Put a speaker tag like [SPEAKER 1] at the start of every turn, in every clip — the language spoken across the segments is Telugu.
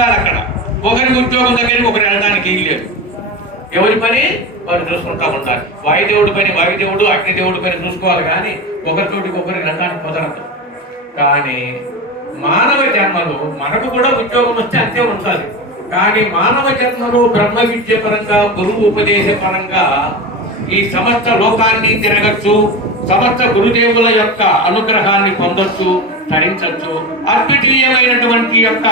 [SPEAKER 1] ఉండాలి అక్కడ. ఒకరికి ఉద్యోగం దగ్గరికి ఒకరు వెళ్ళడానికి ఏం లేదు. ఎవరి పని? వారు చూసుకుంటా ఉండాలి. వాయుదేవుడి పని వాయుదేవుడు అగ్నిదేవుడి పని చూసుకోవాలి కానీ ఒకరితోటి ఒకరికి రంగానికి కుదరదు. కానీ మానవ జన్మలో మనకు కూడా ఉద్యోగం వస్తే అంతే ఉంటుంది కానీ మానవ జన్మలు బ్రహ్మ విద్య పరంగా గురువు ఉపదేశ పరంగా ఈ సమస్త లోకాన్ని తిరగచ్చు సమస్త గురుదేవుల యొక్క అనుగ్రహాన్ని పొందొచ్చు. ధరించవచ్చు అద్వితీయమైనటువంటి యొక్క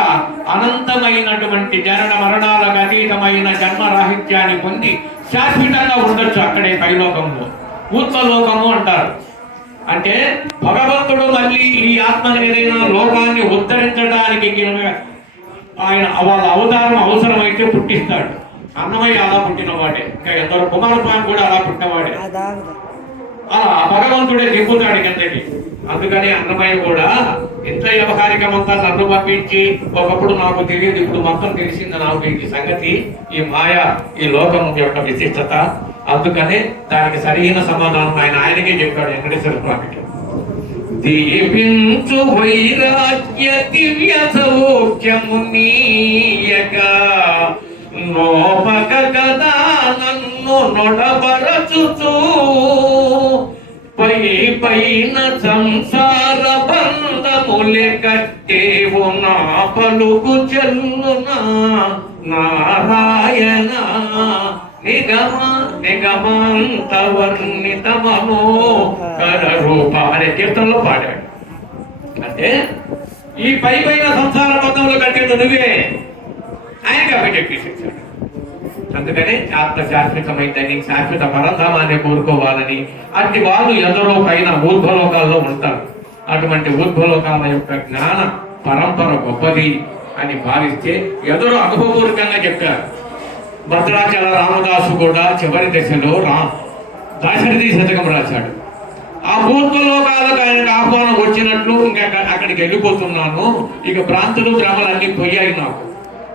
[SPEAKER 1] అనంతమైనటువంటి జనన మరణాలకు అతీతమైన జన్మరాహిత్యాన్ని పొంది శాశ్వతంగా ఉండొచ్చు అక్కడే పైలోకంలో. ఊర్ధ్వలోకము అంటారు. అంటే భగవంతుడు మళ్ళీ ఈ ఆత్మ ఏదైనా లోకాన్ని ఉద్ధరించడానికి ఆయన వాళ్ళ అవతారం అవసరమైతే పుట్టిస్తాడు. అన్నమయ్య అలా పుట్టినవాడే. ఇంకా ఎందరో కుమారస్వామి కూడా అలా పుట్టినవాడే. అలా భగవంతుడే దింపుతాడు ఇకంతకి అందుకని అన్నమయ్య కూడా ఇంత వ్యవహారికమంతా నన్ను పంపించి ఒకప్పుడు నాకు తెలియదు ఇప్పుడు మొత్తం తెలిసింది నాకు ఈ సంగతి ఈ మాయ ఈ లోకం యొక్క విశిష్టత. అందుకనే దానికి సరైన సమాధానం ఆయన ఆయనకే చెప్పాడు వెంకటేశ్వర స్వామికి. దీపించు వైరాగ్య దివ్య సౌఖ్యము నీయక నోపక కదా నన్ను నొడబరచుచూ పైన సంసార బంధములే కట్టేవు నా పలుకు చెల్లునా? నారాయణ నిగమ నిగమంత వర్ణిత మనోహర రూపాలే అనే కీర్తనలో పాడాడు. అంటే ఈ పై పైన సంసార బంధములు కట్టేది నువ్వే. ఆయన కాబట్టి అందుకనే ఆత్మ శాశ్వతమైందని శాశ్వత పరధామాన్ని కోరుకోవాలని అట్టి వాళ్ళు ఎందరో పైన ఊర్ధ్వలోకాల్లో ఉంటారు. అటువంటి ఊర్ధ్వలోకాల యొక్క జ్ఞాన పరంపర గొప్పది అని భావిస్తే ఎదరో అనుభవపూర్వకంగా చెప్పారు. భద్రాచల రామదాసు కూడా చివరి దశలో రా దాశరథి శతకం రాశాడు. ఆ ఊర్ధ్వలోకాలకు ఆయనకు ఆహ్వానం వచ్చినట్లు ఇంకా అక్కడికి వెళ్ళిపోతున్నాను. ఇక భ్రాంతులు భ్రమలు పోయాయి నాకు.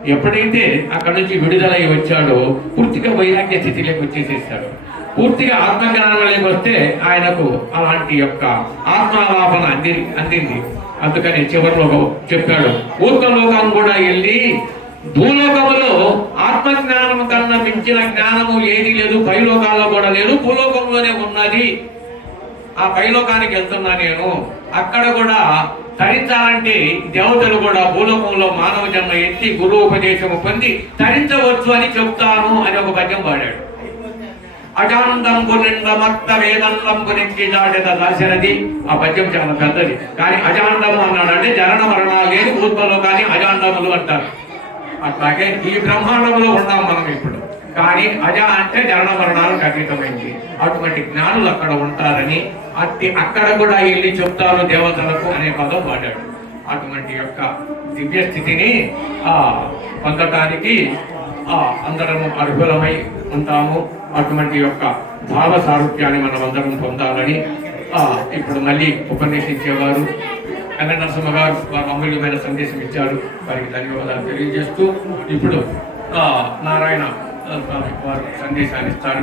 [SPEAKER 1] ఎప్పుడైతే అక్కడి నుంచి విడుదలై వచ్చాడో పూర్తిగా వైరాగ్య స్థితిలోకి వచ్చేసేసాడు పూర్తిగా ఆత్మజ్ఞానంలోకి వస్తే ఆయనకు అలాంటి యొక్క ఆత్మాలాపన అంది అందింది. అందుకని చివరిలో చెప్పాడు ఊర్ధలోకం కూడా వెళ్ళి భూలోకములో ఆత్మజ్ఞానం కన్నా మించిన జ్ఞానము ఏది లేదు పైలోకాల్లో కూడా లేదు భూలోకంలోనే ఉన్నది. ఆ పైలోకానికి వెళ్తున్నా నేను. అక్కడ కూడా తరించాలంటే దేవతలు కూడా భూలోకంలో మానవ జన్మ ఎత్తి గురువు ఉపదేశము పొంది తరించవచ్చు అని చెప్తాను అని ఒక పద్యం పాడాడు. అజానందంబు నింద మత్త వేదంతంబు నుంచి దాటెద దాశరథి. ఆ పద్యం చాలా పెద్దది. కానీ అజాండము అన్నాడు అంటే జనన మరణాలు లేదు ఊర్ధ్వలో కానీ అజాండములు అంటారు అట్లాగే ఈ బ్రహ్మాండంలో ఉన్నాం మనం ఇప్పుడు. కానీ అజ అంటే జనన మరణాలకు అతీతమైంది అటువంటి జ్ఞానులు అక్కడ ఉంటారని అట్టి అక్కడ కూడా వెళ్ళి చెప్తారు దేవతలకు అనే పదం వాడాడు. అటువంటి యొక్క దివ్య స్థితిని పొందటానికి అందరము అర్హులమై ఉంటాము. అటువంటి యొక్క భావ సారూప్యాన్ని మనం అందరం పొందాలని ఇప్పుడు మళ్ళీ ఉపన్యసించేవారు వెంకట నరసింహ గారు వారు అమూల్యమైన సందేశం ఇచ్చారు. వారికి ధన్యవాదాలు తెలియజేస్తూ ఇప్పుడు నారాయణ ఆ, వారు సందేశాన్ని ఇస్తారు